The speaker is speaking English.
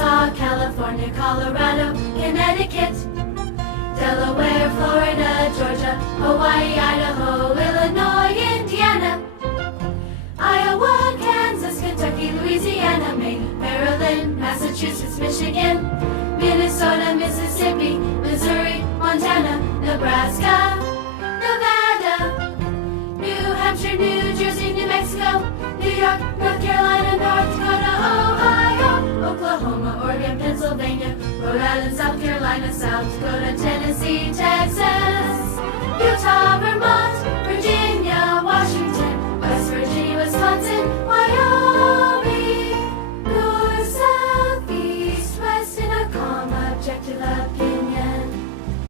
Arkansas, California, Colorado, Connecticut, Delaware, Florida, Georgia, Hawaii, Idaho, Illinois, Indiana, Iowa, Kansas, Kentucky, Louisiana, Maine, Maryland, Massachusetts, Michigan, Minnesota, Mississippi, Missouri, Montana, Nebraska, Nevada, New Hampshire, New Jersey, New Mexico, New York, North Carolina, North Dakota, Ohio, Oklahoma, Oregon, Pennsylvania, Rhode Island, South Carolina, South Dakota, Tennessee, Texas,